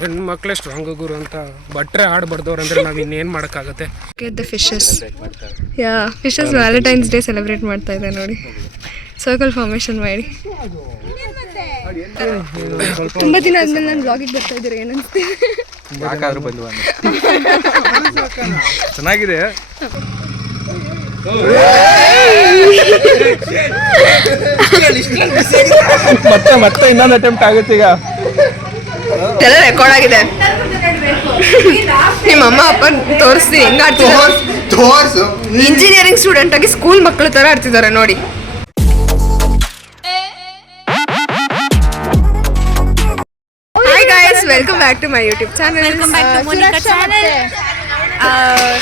ಹೆಣ್ಮಕ್ಳೇ ಸ್ಟ್ರಾಂಗ್ ಗುರು ಅಂತ ಭಟ್ರೆ ಹಾಡು ಬರ್ದವ್ರು ಅಂದರೆ ನಾವು ಇನ್ನೇನು ಮಾಡೋಕ್ಕಾಗತ್ತೆ. The fishes fishes Valentine's day celebrate ಮಾಡ್ತಾ ಇದೆ ನೋಡಿ. ಸರ್ಕಲ್ ಫಾರ್ಮೇಶನ್ ಮಾಡಿ ತುಂಬ ದಿನ ಆದ್ಮೇಲೆ ನಾನು ಬ್ಲಾಗಿಗೆ ಬರ್ತಾ ಇದ್ದೀರಾ ಏನನ್ಸ್ತೀವಿ? ಚೆನ್ನಾಗಿದೆ. ಮತ್ತೆ ಇನ್ನೊಂದು ಅಟೆಂಪ್ಟ್ ಆಗುತ್ತೆ ಈಗ. ಎಲ್ಲ ರೆಕಾರ್ಡ್ ಆಗಿದೆ. ನಿಮ್ಮ ಅಮ್ಮ ಅಪ್ಪ ತೋರಿಸ್ತೀನಿ ಹೆಂಗ ಆಡ್ತಿದ್ದಾರೆ. ಇಂಜಿನಿಯರಿಂಗ್ ಸ್ಟೂಡೆಂಟ್ ಆಗಿ ಸ್ಕೂಲ್ ಮಕ್ಕಳ ತರ ಆಡ್ತಿದ್ದಾರೆ ನೋಡಿ. Hi guys, welcome back to my YouTube channel. Welcome back to Monica channel.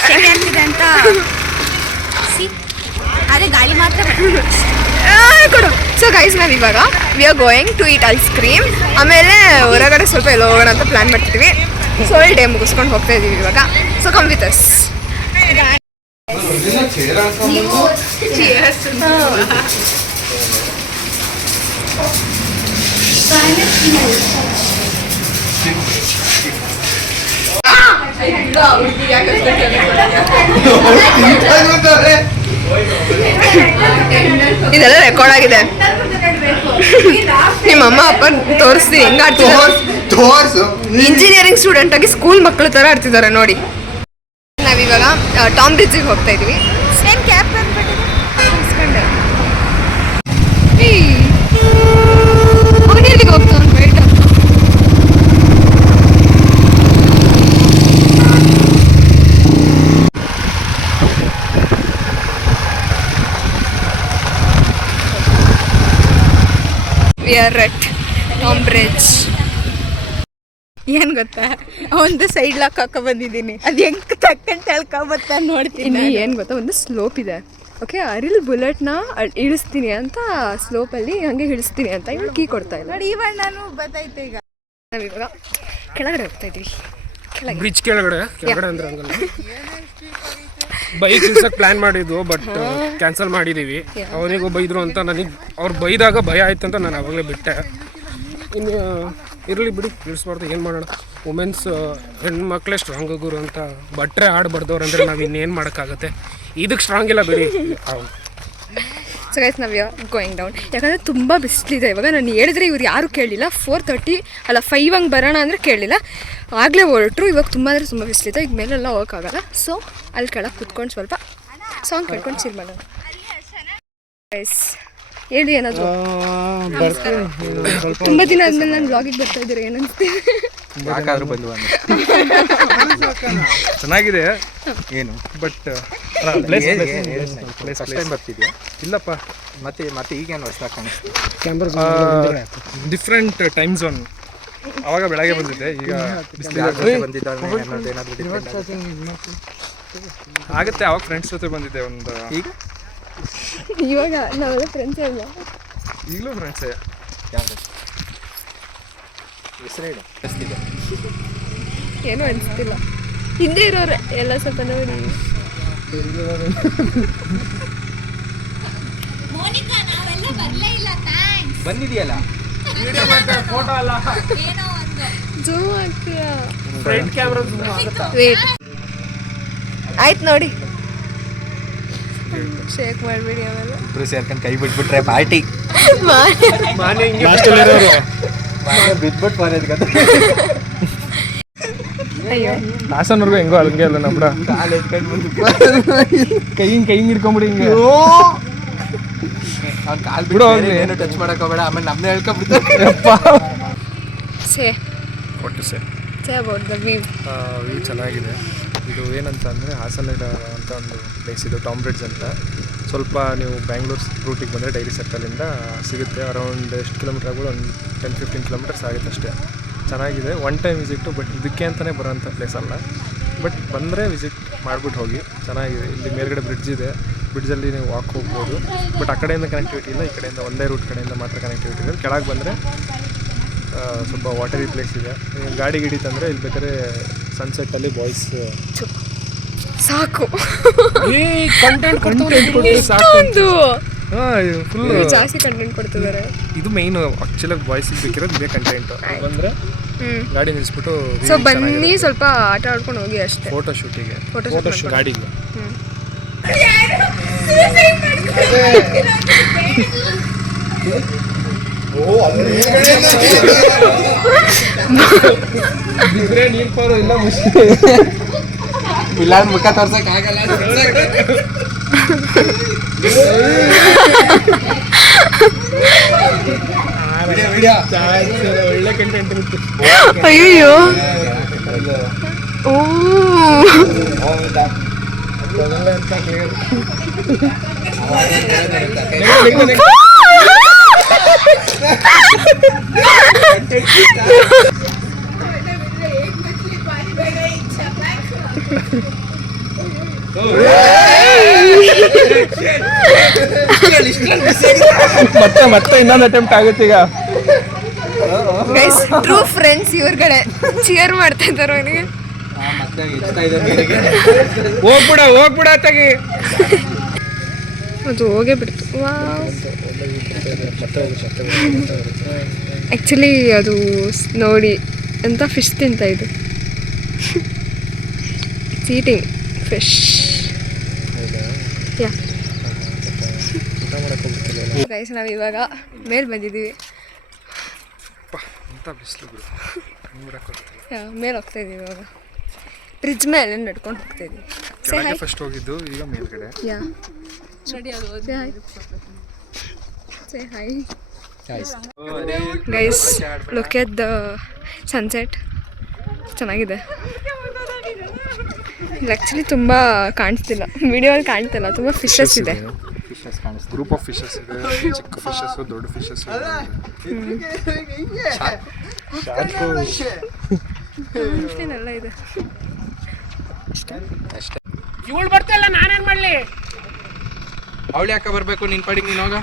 ಸೆಕೆ ಆಗ್ತಿದೆ ಅಂತ ಅದೇ ಗಾಳಿ ಮಾತ್ರ ಕೊಡು. ಸೊ ಗೈಸ್, ನಾವು ಇವಾಗ we are going to eat ice cream. ಆಮೇಲೆ ಹೊರಗಡೆ ಸ್ವಲ್ಪ ಎಲ್ಲ ಹೋಗೋಣ ಅಂತ ಪ್ಲಾನ್ ಮಾಡ್ತಿದ್ವಿ. ಸೊ ಅಲ್ಲಿ ಡೇ ಮುಗಿಸ್ಕೊಂಡು ಹೋಗ್ತಾ ಇದೀವಿ ಇವಾಗ. So come with us. ಇದೆಲ್ಲ ರೆಕಾರ್ಡ್ ಆಗಿದೆ. ನಿಮ್ಮ ಅಮ್ಮ ಅಪ್ಪ ತೋರಿಸ್ತೀನಿ ಹೆಂಗ ಆಡ್ತಿದ್ದಾರೆ. ಇಂಜಿನಿಯರಿಂಗ್ ಸ್ಟೂಡೆಂಟ್ ಆಗಿ ಸ್ಕೂಲ್ ಮಕ್ಕಳ ತರ ಆಡ್ತಿದ್ದಾರೆ ನೋಡಿ. ನಾವಿವಾಗ ಟಾಮ್ ಬ್ರಿಡ್ಜಿಗೆ ಹೋಗ್ತಾ ಇದೀವಿ. ಸೇಮ್ ಕ್ಯಾಪ್ ಬಂದ್ಬಿಟ್ಟಿದೆ. ಅವನು ಎಲ್ಲಿಗೆ ಹೋಗ್ತಾನೆ? ವೇಟ್ ಅಂತ we are at Tom bridge. ಏನ್ ಗೊತ್ತಾ, ಒಂದು ಸೈಡ್ ಲಾಕ್ ಹಾಕೋ ಬಂದಿದ್ದೀನಿ. ಅದು ಹೆಂಗ್ ತಕ್ಕಂತ ಹೇಳ್ಕೊಬತ್ತ ನೋಡ್ತೀನಿ. ಏನು ಗೊತ್ತಾ, ಒಂದು ಸ್ಲೋಪ್ ಇದೆ. ಓಕೆ, ಅರಿಲ್ ಬುಲೆಟ್ನ ಇಳಿಸ್ತೀನಿ ಅಂತ ಸ್ಲೋಪಲ್ಲಿ ಹಂಗೆ ಇಳಿಸ್ತೀನಿ ಅಂತ ಇವಳು ಕೀ ಕೊಡ್ತಾ ಇಲ್ಲ ನೋಡಿ. ಇವಾಗ ನಾನು ಬರ್ತೈತೆ. ಈಗ ನಾವಿವಾಗ ಕೆಳಗಡೆ ಹೋಗ್ತಾ ಇದೀವಿ. ಬ್ರಿಡ್ಜ್ ಕೆಳಗಡೆ ಅಂದ್ರೆ ಹಂಗಲ್ಲ. ಬೈಕ್ ಇಳ್ಸಕ್ಕೆ ಪ್ಲಾನ್ ಮಾಡಿದ್ವು, ಬಟ್ ಕ್ಯಾನ್ಸಲ್ ಮಾಡಿದ್ದೀವಿ. ಅವನಿಗೂ ಬೈದರು ಅಂತ ನನಗೆ ಅವ್ರು ಬೈದಾಗ ಭಯ ಆಯ್ತು ಅಂತ ನಾನು ಅವಾಗಲೇ ಬಿಟ್ಟೆ. ಇನ್ನು ಇರಲಿ ಬಿಡಿ, ಇಳಿಸ್ಬಾರ್ದು, ಏನು ಮಾಡೋಣ. ವುಮೆನ್ಸ್ ಹೆಣ್ಮಕ್ಳೇ ಸ್ಟ್ರಾಂಗ್ ಗುರು ಅಂತ ಭಟ್ರೆ ಹಾಡು ಬರ್ದವ್ರು ಅಂದರೆ ನಾವು ಇನ್ನೇನು ಮಾಡೋಕ್ಕಾಗತ್ತೆ. ಇದಕ್ಕೆ ಸ್ಟ್ರಾಂಗ್ ಇಲ್ಲ ಬಿಡಿ. ಸೊ ಗೈಸ್, ನಾವು ಗೋಯಿಂಗ್ ಡೌನ್. ಯಾಕಂದರೆ ತುಂಬ ಬಿಸಿಲಿದೆ ಇವಾಗ. ನಾನು ಹೇಳಿದ್ರೆ ಇವ್ರು ಯಾರು ಕೇಳಲಿಲ್ಲ. 4:30 ಅಲ್ಲ 5 ಹಂಗೆ ಬರೋಣ ಅಂದರೆ ಕೇಳಲಿಲ್ಲ. ಆಗಲೇ ಹೊರಟ್ರು. ಇವಾಗ ತುಂಬ ಅಂದರೆ ತುಂಬ ಬಿಸಿಲಿದೆ. ಈಗ ಮೇಲೆಲ್ಲ ಹೋಗೋಕ್ಕಾಗಲ್ಲ. ಸೊ ಅಲ್ಲಿ ಕೆಳಗೆ ಕುತ್ಕೊಂಡು ಸ್ವಲ್ಪ ಸಾಂಗ್ ಕೇಳ್ಕೊಂಡು ಚಿಲ್ ಮಾಡೋಣ. ಗೈಸ್ ಹೇಳಿ ಏನಾದರೂ. ತುಂಬ ದಿನ ಆದಮೇಲೆ ನಾನು ಬ್ಲಾಗಿಗೆ ಬರ್ತಾ ಇದ್ದೀರಾ ಏನನ್ಸ್ತೀವಿ? ಚೆನ್ನಾಗಿದೆ ಏನು ಬಟ್ ಬರ್ತಿದ್ಯಾ? ಇಲ್ಲಪ್ಪ. ಮತ್ತೆ ಈಗೇನು ಹೊಸದಾಗಿ ಕಾಣಿಸ್ತೀವಿ. Different time zone. ಅವಾಗ ಬೆಳಗ್ಗೆ ಬಂದಿದ್ದೆ, ಈಗ ಆಗುತ್ತೆ. ಅವಾಗ ಫ್ರೆಂಡ್ಸ್ ಜೊತೆ ಬಂದಿದ್ದೆ ಒಂದು. ಇವಾಗ ನಾವೆಲ್ಲ ಫ್ರೆಂಡ್ಸೇ ಇಲ್ಲ. ಈಗಲೂ ಫ್ರೆಂಡ್ಸೇ. ಏನೂ ಅನಿಸ್ತಿಲ್ಲ. ಹಿಂದೆ ಇರೋರೆ ಎಲ್ಲ ಸ್ವಲ್ಪ ನೋಡಿ. ಮೋನಿಕಾ ನಾವೆಲ್ಲ ಬರ್ಲೇ ಇಲ್ಲ. ಥ್ಯಾಂಕ್ಸ್. ಬಂದಿದೆಯಲ್ಲ, ಫೋಟೋ ಅಲ್ಲ, ಏನೋ ಒಂದು ಜೂಮ್ ಆಗ್ತೀಯಾ? ಫ್ರಂಟ್ ಕ್ಯಾಮ್ರಾ ಜೂಮ್ ಆಗುತ್ತಾ? ವೇಟ್ ಆಯ್ತು ನೋಡಿ. ಶೇಕ್ ಮಾಡಬೇಡಿ. ಆಮೇಲೆ ಇಬ್ರು ಸೇರ್ಕೊಂಡು ಕೈ ಬಿಟ್ಬಿಟ್ರೆ ಪಾರ್ಟಿ ಬಿದ್ಬಿಟ್ಟು ಬರೋದು ಕತೆ. ಅಯ್ಯೋ, ಹಾಸನವರೆಗೂ ಹೆಂಗೋ ಹಂಗೆ ಅಲ್ಲ ನಮ್ಡ. ಕೈ ಹಿಡ್ಕೊಂಬಿಡಿ ಹಿಂಗೆ. ಕಾಲ್ ಬಿಡು, ಏನು ಟಚ್ ಮಾಡಕ್ ಹೋಗ್ಬೇಡ, ಆಮೇಲೆ ನಮ್ಮನ್ನೇ ಹೇಳ್ಕೊಂಡ್ಬಿಡ್ತಾರೆ. ಸೇ ಒಟ್ಟು say about the view. View ಚೆನ್ನಾಗಿದೆ. ಇದು ಏನಂತ ಅಂದರೆ ಹಾಸನ ಅಂತ ಒಂದು ಪ್ಲೇಸ್ ಇದು, ಟಾಮ್ ಬ್ರಿಡ್ಜ್ ಅಂತ. ಸ್ವಲ್ಪ ನೀವು ಬ್ಯಾಂಗ್ಳೂರ್ ರೂಟಿಗೆ ಬಂದರೆ ಡೈರಿ ಸರ್ಕಲಿಂದ ಸಿಗುತ್ತೆ. ಅರೌಂಡ್ ಎಷ್ಟು ಕಿಲೋಮೀಟ್ರ್ ಆಗ್ಬೋದು, ಒಂದು 10-15 ಕಿಲೋಮೀಟರ್ಸ್ ಆಗುತ್ತೆ ಅಷ್ಟೇ. ಚೆನ್ನಾಗಿದೆ. ಒನ್ ಟೈಮ್ ವಿಸಿಟ್ಟು, ಬಟ್ ಇದಕ್ಕೆ ಅಂತಲೇ ಬರೋಂಥ ಪ್ಲೇಸ್ ಅಲ್ಲ. ಬಟ್ ಬಂದರೆ ವಿಸಿಟ್ ಮಾಡಿಬಿಟ್ಟು ಹೋಗಿ. ಚೆನ್ನಾಗಿದೆ. ಇಲ್ಲಿ ಮೇಲ್ಗಡೆ ಬ್ರಿಡ್ಜ್ ಇದೆ. ಬ್ರಿಡ್ಜಲ್ಲಿ ನೀವು ವಾಕ್ ಹೋಗ್ಬೋದು. ಬಟ್ ಆ ಕಡೆಯಿಂದ ಕನೆಕ್ಟಿವಿಟಿ ಇಲ್ಲ, ಈ ಕಡೆಯಿಂದ ಒಂದೇ ರೂಟ್ ಕಡೆಯಿಂದ ಮಾತ್ರ ಕನೆಕ್ಟಿವಿಟಿ ಇದೆ. ಕೆಳಗೆ ಬಂದರೆ ಸ್ವಲ್ಪ ವಾಟರಿ ಪ್ಲೇಸ್ ಇದೆ. ಗಾಡಿ ಗಿಡಿ ತಂದರೆ ಇಲ್ಲಿ ಬೇಕಾದ್ರೆ ಸನ್ಸೆಟ್ಟಲ್ಲಿ ಬಾಯ್ಸ್ ಸಾಕು. ಕಂಟೆಂಟ್ ಫುಲ್ ಜಾಸ್ತಿ ಕಂಟೆಂಟ್ ಕೊಡ್ತಿದ್ದಾರೆ. ಇದು ಮೈನ್ ಆ್ಯಕ್ಚುಲಾಗಿ ಬಾಯ್ಸಿಗೆ ಬೇಕಿರೋದು ಇದೇ ಕಂಟೆಂಟು. ಬಂದರೆ ಗಾಡಿ ನಿಲ್ಲಿಸ್ಬಿಟ್ಟು ಸೊ ಬನ್ನಿ ಸ್ವಲ್ಪ ಆಟ ಆಡ್ಕೊಂಡು ಹೋಗಿ ಅಷ್ಟೇ. ಫೋಟೋ ಶೂಟಿಗೆ ಫೋಟೋ ಗಾಡಿಗೆ ಇಲ್ಲ ಮುಖ ತೋರ್ಸಕ್ ಆಗಲ್ಲ. ಒಳ್ಳೆ ಕಂಟೆಂಟ್ ಇರುತ್ತೆ. ಅಯ್ಯೋ ಓ ಮತ್ತೆ ಇನ್ನೊಂದು ಅಟೆಂಪ್ಟ್ ಆಗುತ್ತೆ ಈಗ. ಗೈಸ್ ಟ್ರೂ ಫ್ರೆಂಡ್ಸ್ ಇವ್ರುಗಳೇ ಚಿಯರ್ ಮಾಡ್ತಾ ಇದ್ದಾರೆ ಅವನಿಗೆ. ಹೋಗ್ಬಿಡ ತೆಗಿ. ಅದು ಹೋಗೇ ಬಿಡ್ತು. ಆ್ಯಕ್ಚುಲಿ ಅದು ನೋಡಿ ಎಂತ ಫಿಶ್ ತಿಂತ ಇದು. Eating fish. ಯಾ ಗೈಸ್ ನಾವು ಇವಾಗ ಮೇಲೆ ಬಂದಿದ್ದೀವಿ. ಮೇಲೆ ಹೋಗ್ತಾ ಇದೀವಿ ಇವಾಗ. ಬ್ರಿಡ್ಜ್ ಮೇಲೆ ನಡ್ಕೊಂಡು ಹೋಗ್ತಾ ಇದೀವಿ. ಫಸ್ಟ್ ಹೋಗಿದ್ದು ಈಗ ಮೇಲ್ಗಡೆ. ಯಾ say hi guys, look at the sunset. ಚೆನ್ನಾಗಿದೆ. ಇಲ್ಲಿ ಆ್ಯಕ್ಚುಲಿ ತುಂಬ ಕಾಣಿಸ್ತಿಲ್ಲ, ವಿಡಿಯೋಲ್ಲಿ ಕಾಣ್ತಿಲ್ಲ, ತುಂಬ ಫಿಶಸ್ ಇದೆ. ಗ್ರೂಪ್ ಆಫ್ ಫಿಶಸ್ ಇದೆ, ಚಿಕ್ಕ ಫಿಶಸ್, ದೊಡ್ಡ ಫಿಶಸ್ ಎಲ್ಲ ಇದೆ. ಇವಳು ಬರ್ತಾಯಿಲ್ಲ, ನಾನೇನು ಮಾಡಲಿ? ಅವಳು ಯಾಕೆ ಬರಬೇಕು? ನಿನ್ನ ಪಡಿಗೆ ನೀನು ಹೋಗ.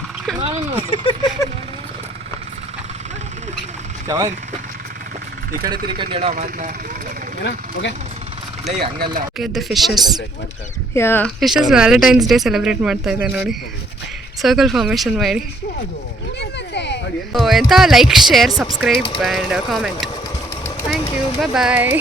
ಚವನ್ ಈ ಕಡೆ ತಿರ್ಕೊಂಡು ಹೇಳ ಮಾತನ್ನ. ಏನೋ ಓಕೆ ಲೈ ಹಂಗಲ್ಲ. The fishes. Yeah fishes Valentine's day celebrate ಮಾಡ್ತಾ ಇದೆ ನೋಡಿ. ಸರ್ಕಲ್ ಫಾರ್ಮೇಷನ್ ಮಾಡಿ. ಎಂತ like, share, subscribe and comment. Thank you. Bye bye.